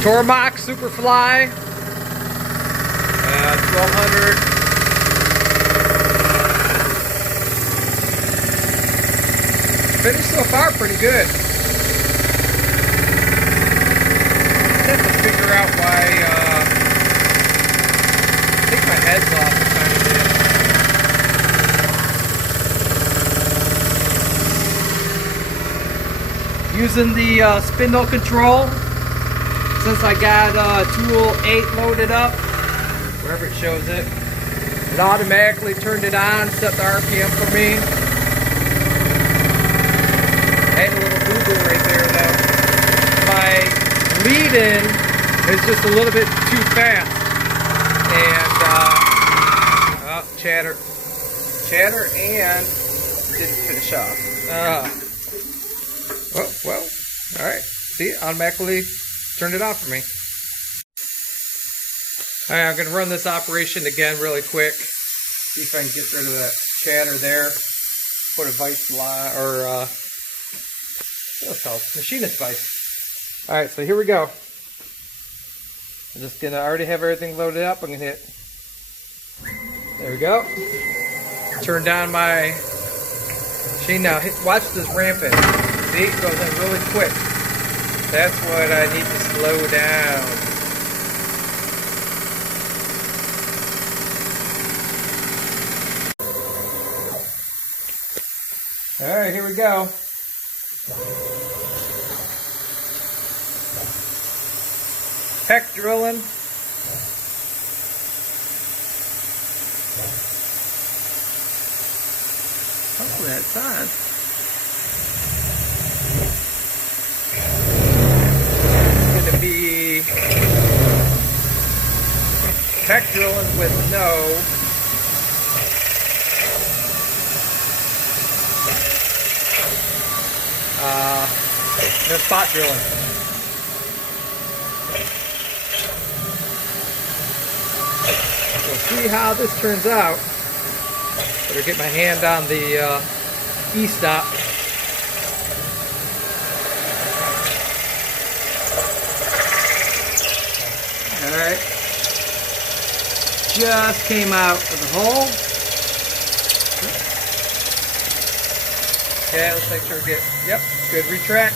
Tormach Superfly, 1200. Finish so far pretty good. I have to figure out why. I think my head's off a tiny bit. Using the spindle control. Since I got tool 8 loaded up, wherever it shows it, it automatically turned it on, set the RPM for me. I had a little boo-boo right there though. My lead-in is just a little bit too fast. And, oh, chatter and didn't finish off. Oh, well, alright. See, automatically turned it off for me. Alright, I'm going to run this operation again really quick. See if I can get rid of that chatter there. Put a vice line, or what's it called? Machinist vice. Alright, so here we go. I'm just going to already have everything loaded up. I'm going to hit. There we go. Turn down my machine now. Watch this ramping. See, it goes in really quick. That's what I need to slow down. Alright, here we go. Peck drilling. Hopefully that's on. Be peck drilling with no spot drilling. We'll see how this turns out. Better get my hand on the E-stop. Alright, just came out of the hole. Okay, let's make sure we get, yep, good retract.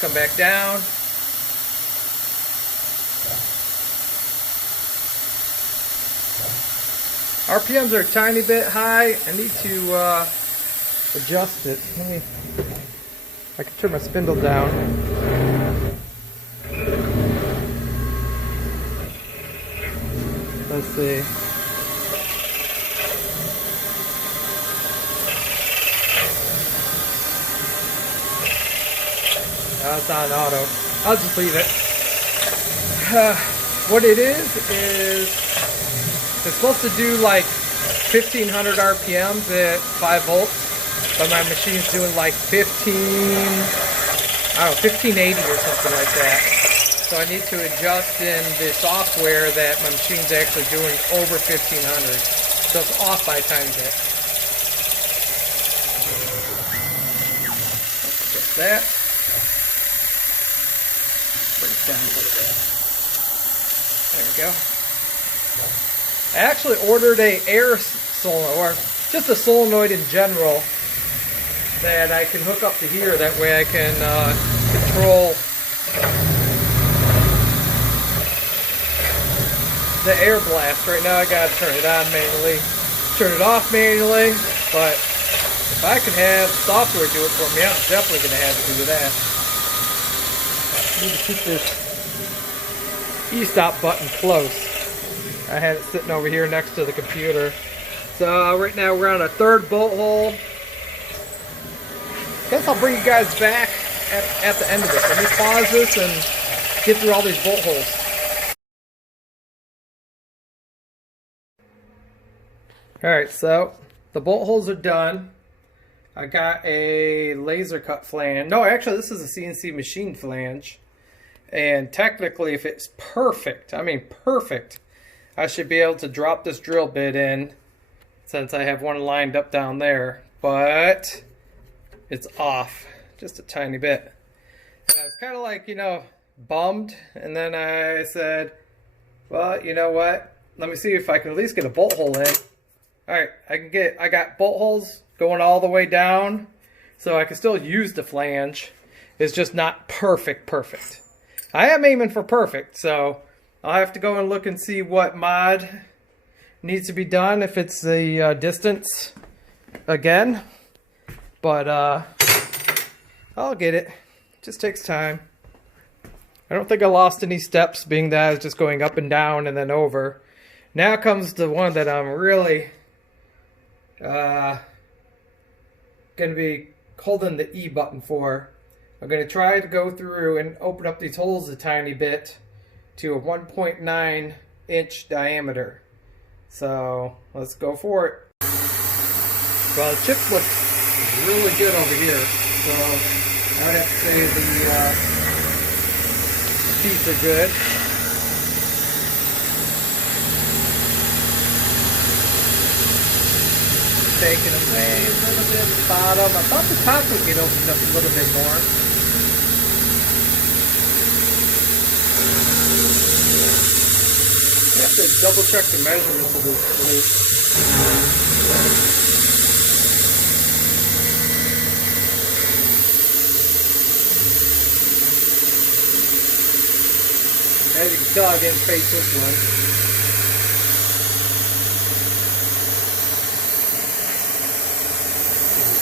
Come back down. RPMs are a tiny bit high. I need to adjust it. I can turn my spindle down. Let's see. It's on auto. I'll just leave it. What it is it's supposed to do like 1500 RPMs at 5 volts, but my machine's doing like 1580 or something like that. So I need to adjust in the software that my machine's actually doing over 1500. So it's off by a tiny bit. Adjust that. Bring it down a little bit. There we go. I actually ordered a air solenoid, or just a solenoid in general, that I can hook up to here. That way I can control the air blast. Right now I gotta turn it on manually, turn it off manually, but if I could have software do it for me, I'm definitely gonna have to do that. I need to keep this E-stop button close. I had it sitting over here next to the computer. So right now we're on a 3rd bolt hole. Guess I'll bring you guys back at the end of this. Let me pause this and get through all these bolt holes. Alright, so the bolt holes are done. I got a laser cut flange. No, actually this is a CNC machine flange. And technically if it's perfect, I mean perfect, I should be able to drop this drill bit in since I have one lined up down there. But it's off just a tiny bit. And I was kind of like, you know, bummed, and then I said, well, you know what? Let me see if I can at least get a bolt hole in. Alright, I got bolt holes going all the way down, so I can still use the flange. It's just not perfect. I am aiming for perfect, so I'll have to go and look and see what mod needs to be done if it's the distance again. But I'll get it. It just takes time. I don't think I lost any steps, being that I was just going up and down and then over. Now comes the one that I'm really going to be holding the E button for. I'm going to try to go through and open up these holes a tiny bit to a 1.9 inch diameter. So let's go for it. Well, the chips look really good over here. So I would have to say the teeth are good. Taking away a little bit at the bottom. I thought the top would get opened up a little bit more. I have to double check the measurements of this loop. As you can tell, I didn't face this one.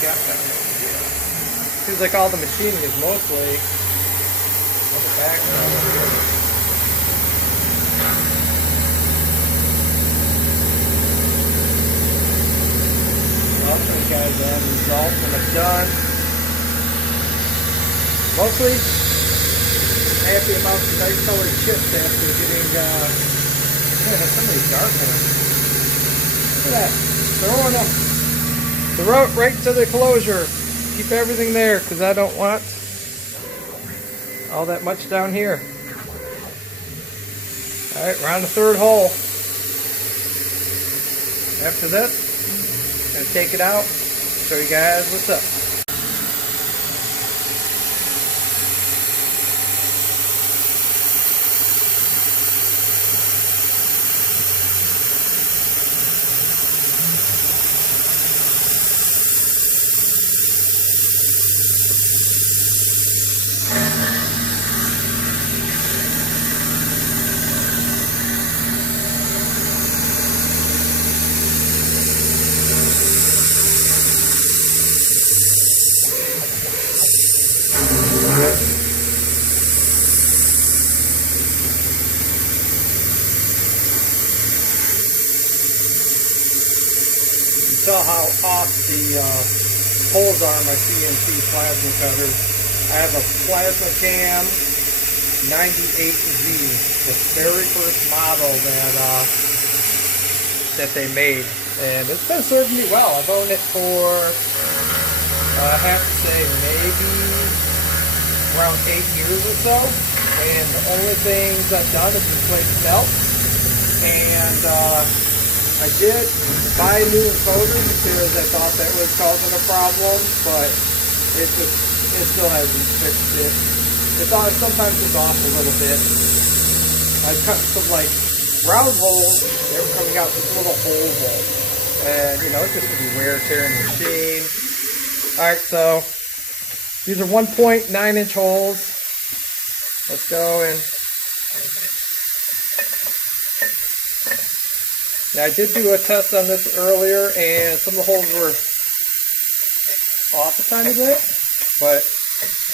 Got that over here. Seems like all the machining is mostly on the back side over here. I'll show you guys the end result when it's done. Mostly happy about the nice colored chips after getting some of these dark ones. Look at that. Throwing them. Throw it right to the closure. Keep everything there because I don't want all that much down here. Alright, we're on the third hole. After this, I'm going to take it out, show you guys what's up. Tell how off the holes are on my CNC plasma cutters. I have a plasma cam 98Z, the very first model that they made, and it's been serving me well. I've owned it for I have to say maybe around 8 years or so, and the only things I've done is replace belts, and I did buy new encoders because I thought that was causing a problem, but it still hasn't fixed it. Sometimes it's off a little bit. I cut some like round holes, they were coming out this little hole, and you know, it just could be wear and tear in the machine. Alright, so these are 1.9 inch holes. Let's go and now, I did do a test on this earlier, and some of the holes were off a tiny bit, but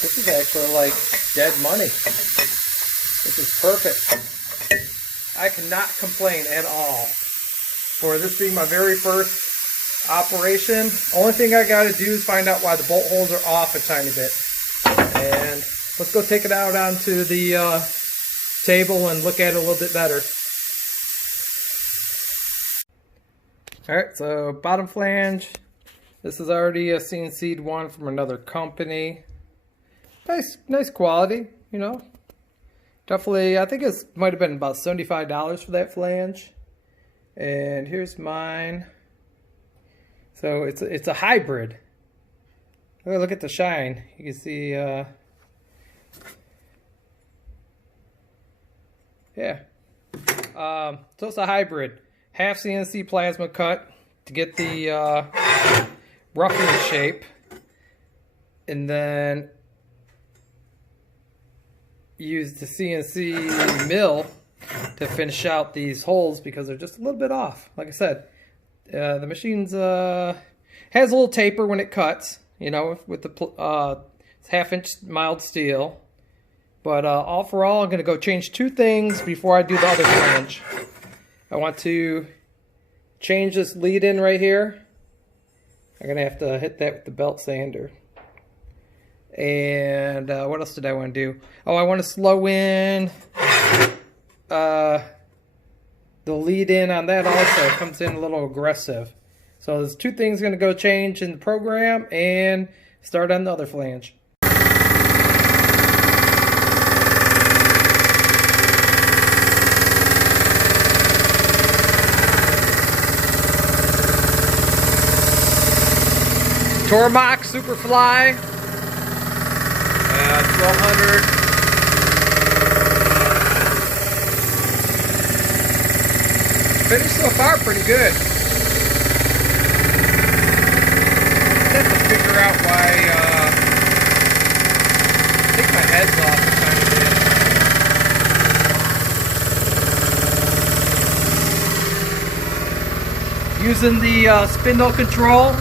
this is actually like dead money. This is perfect. I cannot complain at all. For this being my very first operation, only thing I got to do is find out why the bolt holes are off a tiny bit. And let's go take it out onto the table and look at it a little bit better. Alright, so bottom flange. This is already a CNC'd one from another company. Nice quality, you know. Definitely, I think it might have been about $75 for that flange. And here's mine. So it's a hybrid. Look at the shine. You can see yeah. So it's a hybrid. Half CNC plasma cut to get the roughing shape. And then use the CNC mill to finish out these holes because they're just a little bit off. Like I said, the machine's has a little taper when it cuts, you know, with the it's 1/2-inch mild steel. But all for all, I'm going to go change 2 things before I do the other flange. I want to change this lead in right here. I'm going to have to hit that with the belt sander. And what else did I want to do? Oh, I want to slow in the lead in on that also. It comes in a little aggressive. So there's 2 things going to go change in the program and start on the other flange. Tormach Superfly, 1200. Finish so far pretty good. I have to figure out why. I think my head's off a tiny bit. Using the spindle control.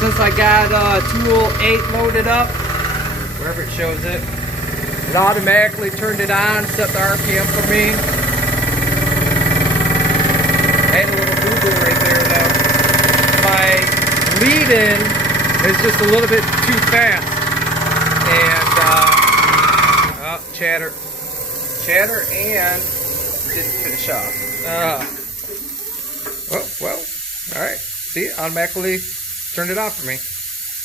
Since I got tool 8 loaded up, wherever it shows it, it automatically turned it on, set the RPM for me. I had a little boo-boo right there though. My lead-in is just a little bit too fast. And, oh, chatter and didn't finish off. Oh, well, alright. See, automatically turned it off for me.